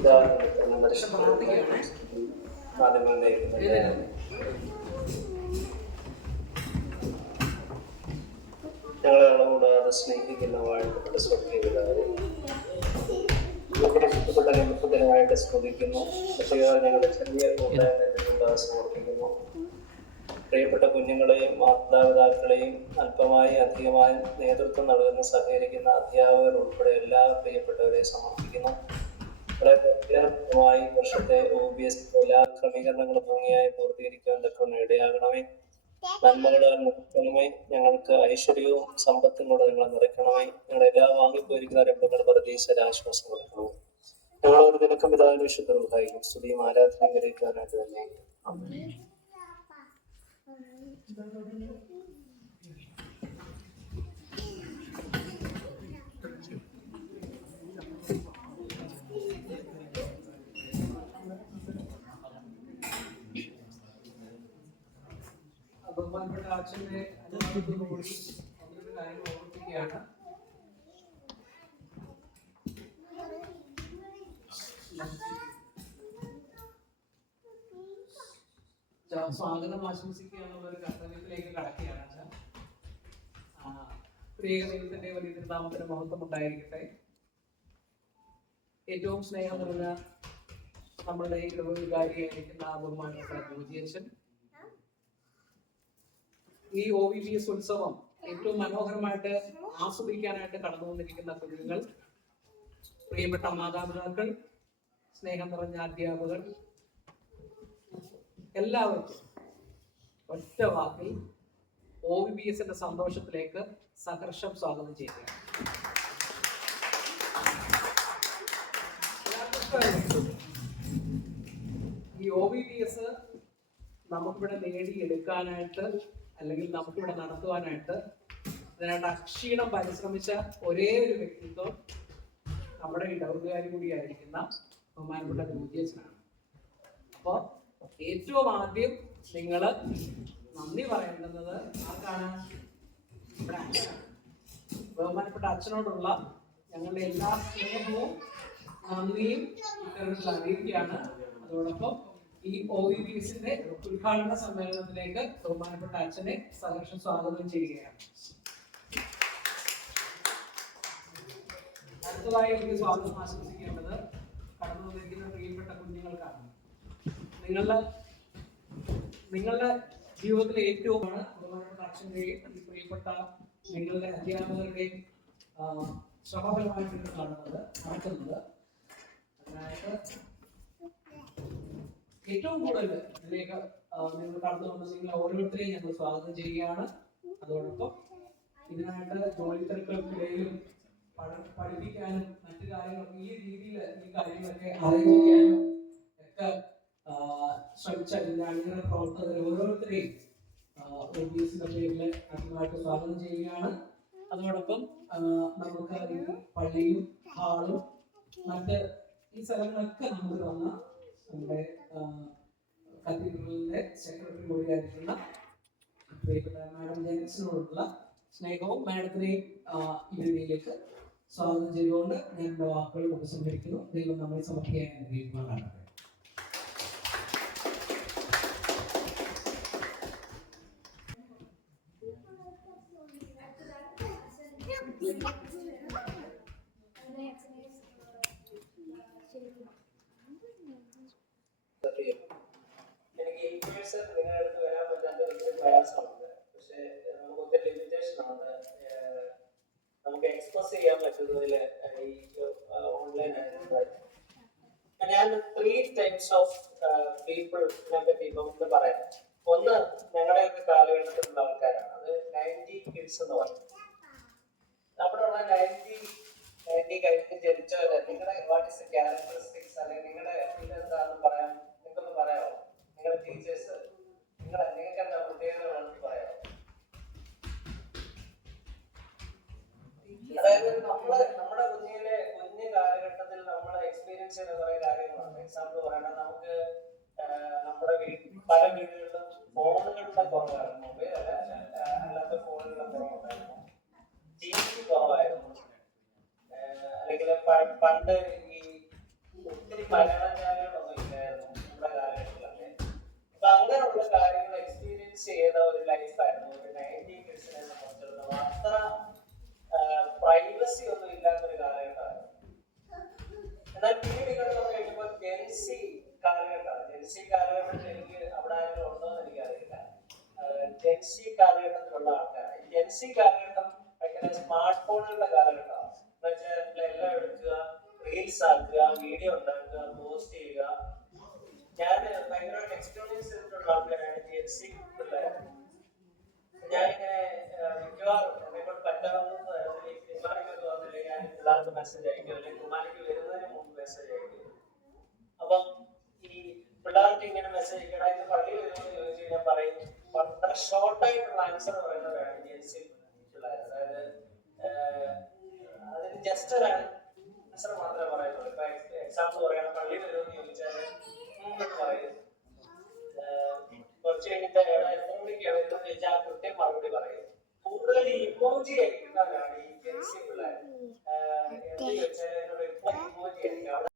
ഞങ്ങളെ അളവിടാതെ സ്നേഹിക്കുന്ന വാഴ്ത്തപ്പെട്ട സ്വർഗീയ പിതാവേ, നിമിത്തമായിട്ട് സ്തുതിക്കുന്നു. ഞങ്ങളുടെ ചെറിയ കൂട്ടായ്മ സമർപ്പിക്കുന്നു. പ്രിയപ്പെട്ട കുഞ്ഞുങ്ങളെയും മാതാപിതാക്കളെയും അല്പമായി അധികമായി നേതൃത്വം നൽകുന്ന സഹകരിക്കുന്ന അധ്യാപകർ ഉൾപ്പെടെ എല്ലാ പ്രിയപ്പെട്ടവരെയും സമർപ്പിക്കുന്നു. വളരെ വർഷത്തെ OBS എല്ലാ ക്രമീകരണങ്ങളും ഭംഗിയായി പൂർത്തീകരിക്കാൻ തക്കവണ്ണം ഇടയാകണമേ. നന്മകളാൽ നിറയ്ക്കണമേ. ഞങ്ങൾക്ക് ഐശ്വര്യവും സമ്പത്തും കൂടെ നിങ്ങളെ നിറയ്ക്കണമേ. ഞങ്ങളുടെ എല്ലാ വാങ്ങിപ്പോയിരിക്കുന്ന രംഗങ്ങൾ പ്രതീക്ഷ ആശ്വാസം കൊടുക്കണമേ. ഞങ്ങൾ ഒരു നിനക്കും പിതാവിനും വിശുദ്ധരും സഹായിക്കും. സ്തുതിയും ആരാധനയും ഗ്രഹിക്കാനായിട്ട് തന്നെ. ബഹുമാനപ്പെട്ട അച്ഛന്റെ അനുഭവത്തോടുകൂടി ഒന്നൊരു കാര്യം ഓർമ്മിപ്പിക്കുകയാണ്. സ്വാഗതം ആശംസിക്കുക എന്നുള്ള ഒരു കർത്തവ്യത്തിലേക്ക് കടക്കുകയാണ് അച്ഛൻ. പ്രിയ ദൈവത്തിന്റെ വലിയ തിരുനാമത്തിന് മഹത്വം ഉണ്ടായിരിക്കട്ടെ. ഏറ്റവും സ്നേഹം നിറഞ്ഞ നമ്മളുടെ ഇടവുകാരിയായിരിക്കുന്ന ബഹുമാനപ്പെട്ട ജോജിയച്ഛൻ, ഈ OVBS ഉത്സവം ഏറ്റവും മനോഹരമായിട്ട് ആസ്വദിക്കാനായിട്ട് കടന്നു വന്നിരിക്കുന്ന കുഞ്ഞുങ്ങൾ, പ്രിയപ്പെട്ട മാതാപിതാക്കൾ, സ്നേഹം നിറഞ്ഞ അധ്യാപകർ, എല്ലാവർക്കും ഒറ്റ വാക്കിൽ OVBSന്റെ സന്തോഷത്തിലേക്ക് സഹർഷം സ്വാഗതം ചെയ്യുക. ഈ OVBS നമുക്കിവിടെ നേടിയെടുക്കാനായിട്ട് അല്ലെങ്കിൽ നമുക്കിവിടെ നടത്തുവാനായിട്ട് അതിനായിട്ട് അക്ഷീണം പരിശ്രമിച്ച ഒരേ ഒരു വ്യക്തിത്വം നമ്മുടെ ഇടവുകാരി കൂടിയായിരിക്കുന്ന ബഹുമാനപ്പെട്ട ജോജിയച്ഛനാണ്. അപ്പോൾ ഏറ്റവും ആദ്യം നിങ്ങൾ നന്ദി പറയേണ്ടുന്നത് ആർക്കാണ്? നമ്മുടെ അച്ഛനാണ്. ബഹുമാനപ്പെട്ട അച്ഛനോടുള്ള ഞങ്ങളുടെ എല്ലാ സ്നേഹവും നന്ദിയും ഇത്തരത്തിൽ അറിയിക്കുകയാണ്. അതോടൊപ്പം ഈ OVBSന്റെ ഉദ്ഘാടന സമ്മേളനത്തിലേക്ക് ബഹുമാനപ്പെട്ട അച്ഛനെ സഹർഷം സ്വാഗതം ചെയ്യുകയാണ്. അടുത്തതായി എനിക്ക് സ്വാഗതം ആശംസിക്കേണ്ടത് കടന്നു വന്നിരിക്കുന്ന പ്രിയപ്പെട്ട കുഞ്ഞുങ്ങൾക്കാണ്. നിങ്ങളുടെ ജീവിതത്തിലെ ഏറ്റവും ബഹുമാനപ്പെട്ട അച്ഛൻ്റെയും ഈ പ്രിയപ്പെട്ട നിങ്ങളുടെ അധ്യാപകരുടെയും ശ്രമഫലമായിട്ടാണ് നടക്കുന്നത്. അതിനായിട്ട് ഏറ്റവും കൂടുതൽ ഇതിലേക്ക് നിങ്ങൾ കടന്നു വന്ന നിങ്ങൾ ഓരോരുത്തരെയും ഞങ്ങൾ സ്വാഗതം ചെയ്യുകയാണ്. അതോടൊപ്പം ഇതിനായിട്ട് ജോലി തിരക്കുകൾക്കിടയിലും പഠിപ്പിക്കാനും മറ്റു കാര്യങ്ങളൊക്കെ ഈ രീതിയിൽ ഈ കാര്യങ്ങളൊക്കെ അറേഞ്ച് ചെയ്യാനും ഒക്കെ ശ്രമിച്ച അണിയറ പ്രവർത്തകർ ഓരോരുത്തരെയും OVBSന്റെ പേരിൽ ആദ്യമായിട്ട് സ്വാഗതം ചെയ്യുകയാണ്. അതോടൊപ്പം നമുക്ക് ഈ പള്ളിയും ഹാളും മറ്റ് ഈ സ്ഥലങ്ങളൊക്കെ നമുക്ക് വന്ന നമ്മുടെ കത്തീഡ്രലിന്റെ സെക്രട്ടറി കൂടിയായിരിക്കുന്ന പ്രിയപ്പെട്ട മാഡം ജെൻസിനോടുള്ള സ്നേഹവും മാഡത്തിനെയും ഈ രീതിയിലേക്ക് സ്വാഗതം ചെയ്തുകൊണ്ട് ഞാൻ എൻ്റെ വാക്കുകൾ ഉപസംഹരിക്കുന്നു. ദൈവം നമ്മെ സമർപ്പിക്കാൻ അനുഗ്രഹിക്കുവാനാണ്. എനിക്ക് ഇൻപേഴ്സൺ നിങ്ങളുടെ അടുത്ത് വരാൻ പറ്റാത്ത ഒരു പ്രയാസമുണ്ട്. പക്ഷെ നമുക്ക് ലിമിറ്റേഷൻ ആണ്. നമുക്ക് എക്സ്പ്രസ് ചെയ്യാൻ പറ്റുന്നതിൽ ഈ ഓൺലൈൻ ആയിട്ട് ഞാൻ 3 ടൈപ്സ് ഓഫ് പീപ്പിളിനെ പറ്റി ഇപ്പൊ പറയാം. ഒന്ന്, ഞങ്ങളുടെ കാലഘട്ടത്തിലുള്ള ആൾക്കാരാണ്. അത് 90 കിഡ്സ് എന്ന് പറയും. നമ്മുടെയുള്ള 90 കഴിഞ്ഞ് ജനിച്ചവരെ നിങ്ങളുടെ വാട്ട് ഇസ് ക്യാരക്ടറിസ്റ്റിക്സ് അല്ലെങ്കിൽ നിങ്ങളുടെ ഇതെന്താണെന്ന് പറയാൻ നിങ്ങൾക്കൊന്ന് പറയാമോ? നിങ്ങളുടെ ടീച്ചേഴ്സ് നിങ്ങൾക്ക് എന്താ പ്രത്യേകതകളാണെന്ന് പറയാമോ? അതായത് നമ്മുടെ കുഞ്ഞു കാലഘട്ടത്തിൽ നമ്മൾ എക്സ്പീരിയൻസ് ചെയ്യുന്ന കുറെ കാര്യങ്ങളാണ്. എക്സാമ്പിൾ പറയണത്, നമുക്ക് നമ്മുടെ പല വീടുകളിലും ഫോണുകളുടെ കുറവായിരുന്നു. മൊബൈൽ അല്ലാത്ത ഫോണുകളുടെ കുറവുണ്ടായിരുന്നു. TV കുറവായിരുന്നു. അല്ലെങ്കിൽ പണ്ട് ഈ ഒത്തിരി മലയാളം ചാനലുകളൊന്നും ഇല്ലായിരുന്നു നമ്മുടെ കാലഘട്ടത്തിലൊക്കെ. അപ്പൊ അങ്ങനെയുള്ള കാര്യങ്ങൾ എക്സ്പീരിയൻസ് ചെയ്ത ഒരു ലൈഫായിരുന്നു ഒരു 90 കിഡ്സിനെ സംബന്ധിച്ചിടത്തോളം. അത്ര പ്രൈവസി ഒന്നും ഇല്ലാത്തൊരു കാലഘട്ടമായിരുന്നു. എന്നാൽ പിന്നീട് ഇങ്ങോട്ട് കഴിയുമ്പോൾ ജെൻസി കാലഘട്ടമാണ്. ജെൻസി കാലഘട്ടത്തിൽ എനിക്ക് അവിടെ ആരെങ്കിലും ഉണ്ടോ എന്ന് എനിക്കറിയില്ല. ജെൻസി കാലഘട്ടത്തിലുള്ള ആൾക്കാരാണ്. ഈ ജെൻസി കാലഘട്ടം ഭയങ്കര സ്മാർട്ട് ഫോണുകളുടെ കാലഘട്ടമാണ്. എന്നുവെച്ചാൽ എല്ലാം എടുക്കുക, റീൽസ് ആക്കുക, വീഡിയോ ഉണ്ടാക്കുക, പോസ്റ്റ് ചെയ്യുക. ഞാൻ ഭയങ്കരമായിട്ട് എക്സ്പീരിയൻസ് ചെയ്തിട്ടുള്ള ആൾക്കാരാണ് ജെൻസി പിള്ളേർ. ഞാനിങ്ങനെ മിക്കവാറും എന്നെക്കൊണ്ട് പറ്റാവുന്ന കുമാരിക്കൊക്കെ വന്നില്ലെങ്കിൽ ഞാൻ പിള്ളേർക്ക് മെസ്സേജ് അയക്കും, അല്ലെങ്കിൽ കുമാരിക്ക് വരുന്നതിന് മുമ്പ് മെസ്സേജ് അയക്കും. അപ്പം ഈ പിള്ളേർക്ക് ഇങ്ങനെ മെസ്സേജ് അയക്കണം, അതിന് പള്ളി വരുമെന്ന് ചോദിച്ചു കഴിഞ്ഞാൽ പറയും. വളരെ ഷോർട്ടായിട്ടുള്ള ആൻസർ പറയുന്നവരാണ് ജെൻസി പിള്ളേർ. അതായത് അതിന് ജസ്റ്റ് ഒരു ആൻസർ മാത്രമേ പറയുന്നുള്ളൂ. ഇപ്പൊ എക്സാമ്പിൾ പറയണം, പള്ളി വരുമെന്ന് ചോദിച്ചാൽ പറയും. കുറച്ച് കഴിഞ്ഞിട്ട് എത്ര മണിക്കാണ് വരുന്നത് ചോദിച്ചാൽ ആ കൃത്യം മറുപടി പറയും. കൂടുതൽ ഇമോജി അയക്കുന്നവരാണ് ഈ ജെൻസി പിള്ളേർ. എന്ത് ചോദിച്ചാൽ എന്നോട് എപ്പോൾ ഇമോജി അയക്കാം.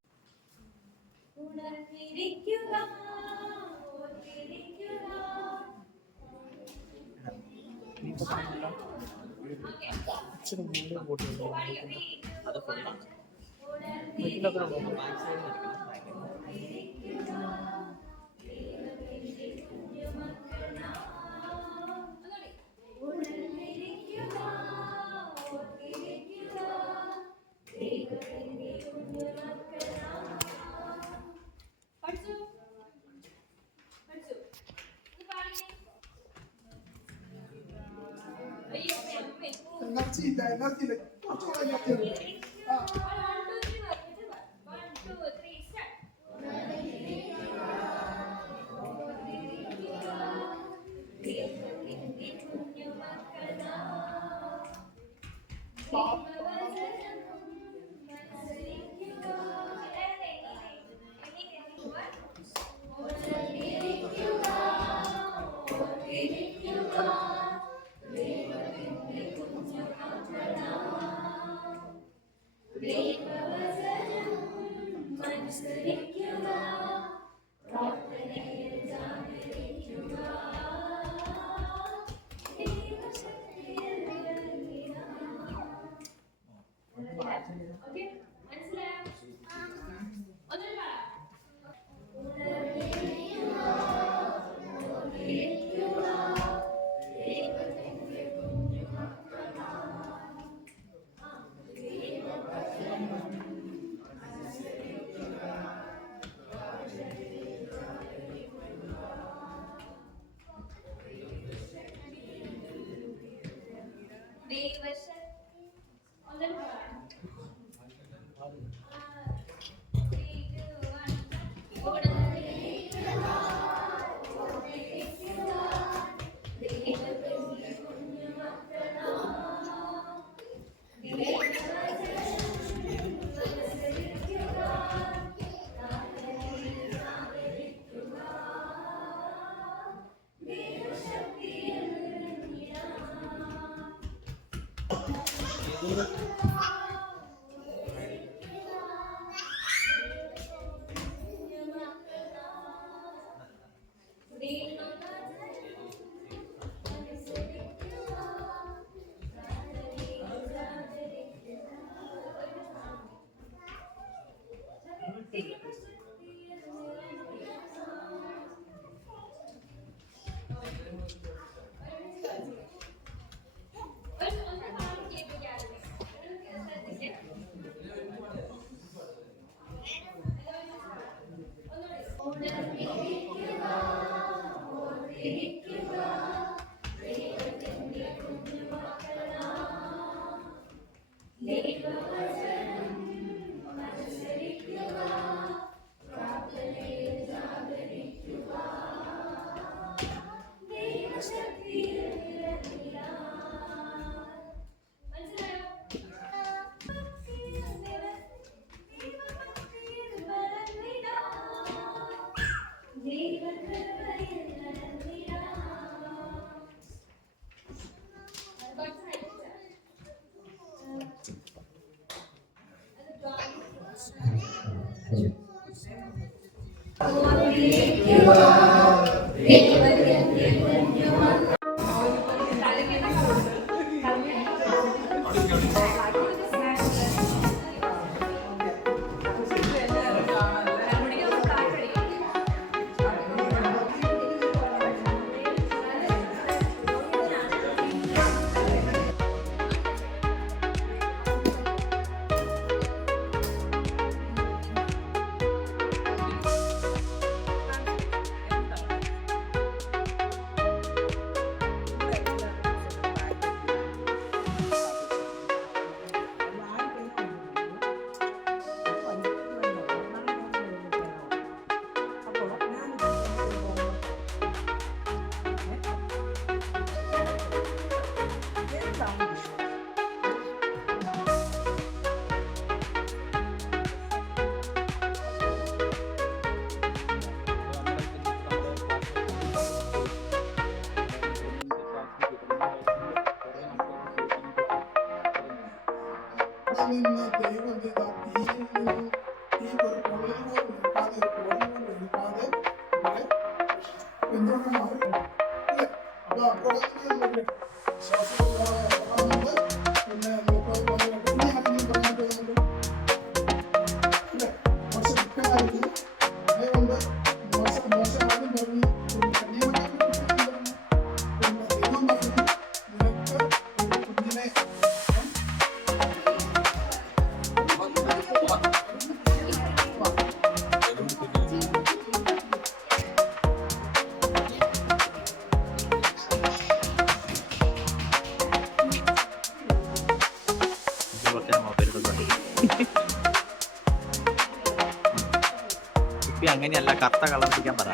അങ്ങനെയല്ല, കറുത്ത കളർ അടിക്കാൻ പറ,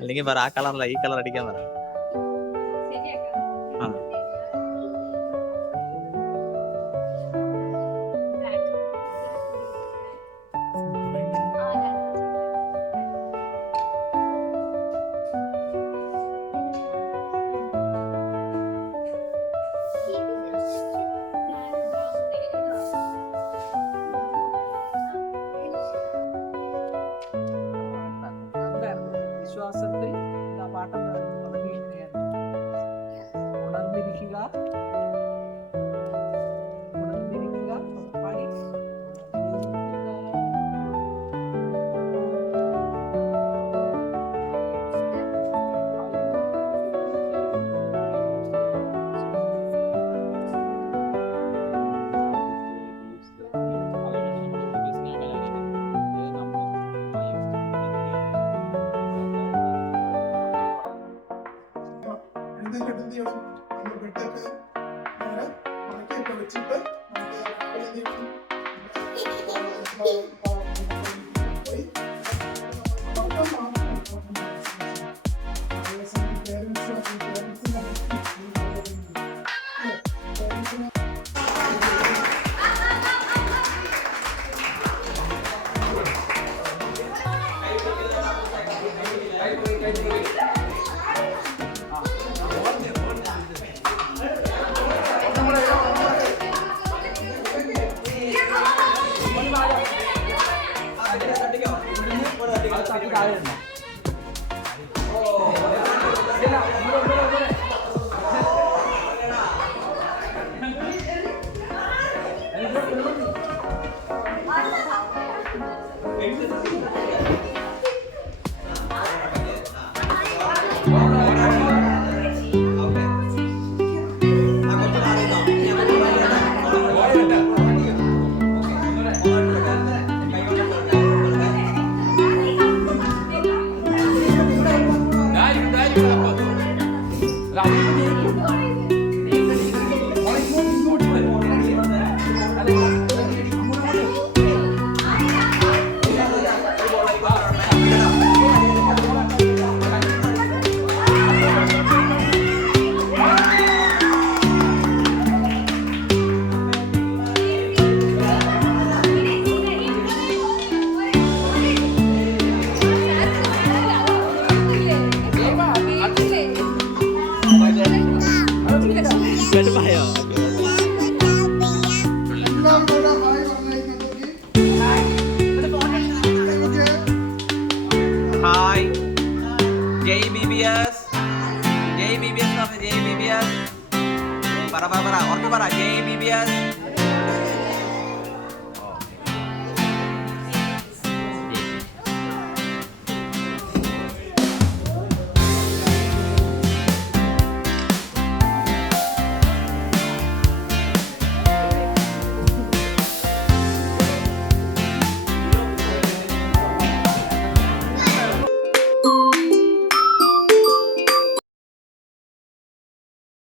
അല്ലെങ്കിൽ പറ ആ കളറല്ല ഈ കളർ അടിക്കാൻ പറ. ആ വിശ്വാസത്തിൽ പാട്ടം തുടങ്ങിയിരിക്കുകയാണ്. ഉണർന്നിരിക്കുക, ഉണർന്നിരിക്കുക, പാടി ജയ് BBS എന്ന് പറഞ്ഞ ജയ് BBS. പറ ഉറപ്പ് പറ ജയ് BBS.